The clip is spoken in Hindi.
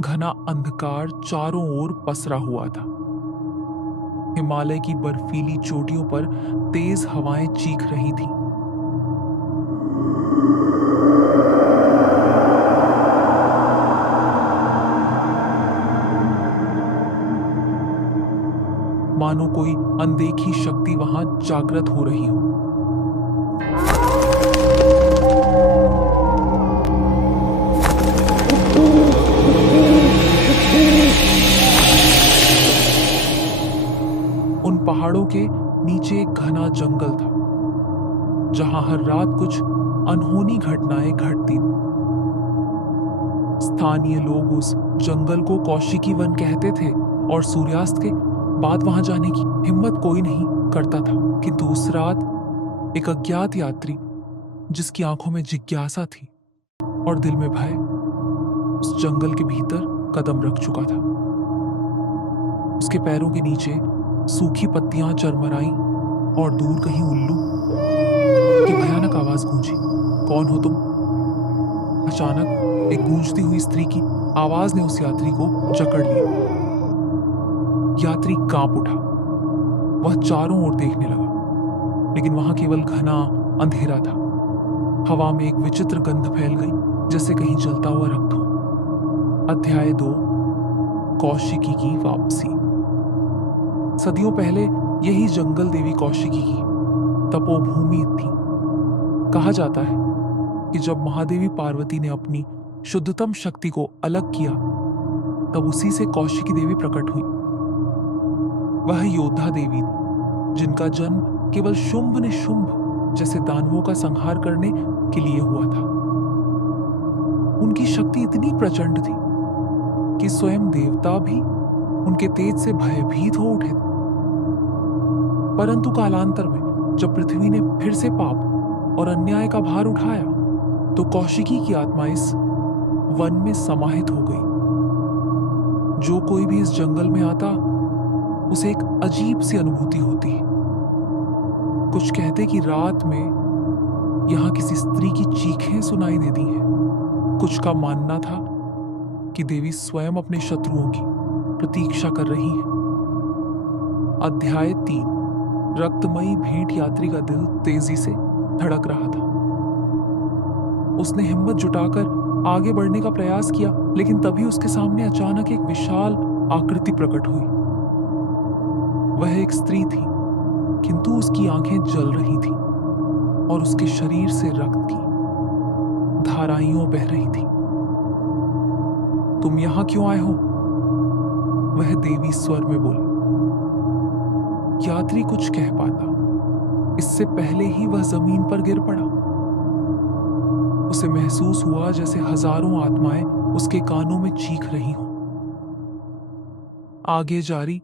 घना अंधकार चारों ओर पसरा हुआ था। हिमालय की बर्फीली चोटियों पर तेज हवाएं चीख रही थीं। मानो कोई अनदेखी शक्ति वहां जागृत हो रही हो। उन पहाड़ों के नीचे एक घना जंगल था, जहां हर रात कुछ अनहोनी घटनाएं घटती थी। स्थानीय लोग उस जंगल को कौशिकी वन कहते थे और सूर्यास्त के बाद वहां जाने की हिम्मत कोई नहीं करता था। किंतु उस रात एक अज्ञात यात्री, जिसकी आंखों में जिज्ञासा थी और दिल में भय, उस जंगल के भीतर कदम रख चुका था। उसके पैरों के नीचे सूखी पत्तियां चरमराई और दूर कहीं उल्लू की भयानक आवाज गूंजी। कौन हो तुम? अचानक एक गूंजती हुई स्त्री की आवाज ने उस यात्री को जकड़ लिया। यात्री कांप उठा। वह चारों ओर देखने लगा, लेकिन वहां केवल घना अंधेरा था। हवा में एक विचित्र गंध फैल गई, जैसे कहीं जलता हुआ रक्त हो। अध्याय 2, कौशिकी की वापसी। सदियों पहले यही जंगल देवी कौशिकी की तपोभूमि थी। कहा जाता है कि जब महादेवी पार्वती ने अपनी शुद्धतम शक्ति को अलग किया, तब उसी से कौशिकी देवी प्रकट हुई। वह योद्धा देवी थी, जिनका जन्म केवल शुंभ ने शुंभ जैसे दानवों का संहार करने के लिए हुआ था। उनकी शक्ति इतनी प्रचंड थी कि स्वयं देवता भी उनके तेज से भयभीत हो उठे थे। परंतु कालांतर में जब पृथ्वी ने फिर से पाप और अन्याय का भार उठाया, तो कौशिकी की आत्मा इस वन में समाहित हो गई। जो कोई भी इस जंगल में आता, उसे एक अजीब सी अनुभूति होती। कुछ कहते कि रात में यहां किसी स्त्री की चीखें सुनाई देती हैं। कुछ का मानना था कि देवी स्वयं अपने शत्रुओं की प्रतीक्षा कर रही है। अध्याय 3, रक्तमयी भेंट। यात्री का दिल तेजी से धड़क रहा था। उसने हिम्मत जुटाकर आगे बढ़ने का प्रयास किया, लेकिन तभी उसके सामने अचानक एक विशाल आकृति प्रकट हुई। वह एक स्त्री थी, किंतु उसकी आंखें जल रही थीं और उसके शरीर से रक्त की धाराइयों बह रही थी। तुम यहां क्यों आए हो? वह देवी स्वर में बोली। यात्री कुछ कह पाता, इससे पहले ही वह जमीन पर गिर पड़ा। उसे महसूस हुआ जैसे हजारों आत्माएं उसके कानों में चीख रही हों। आगे जारी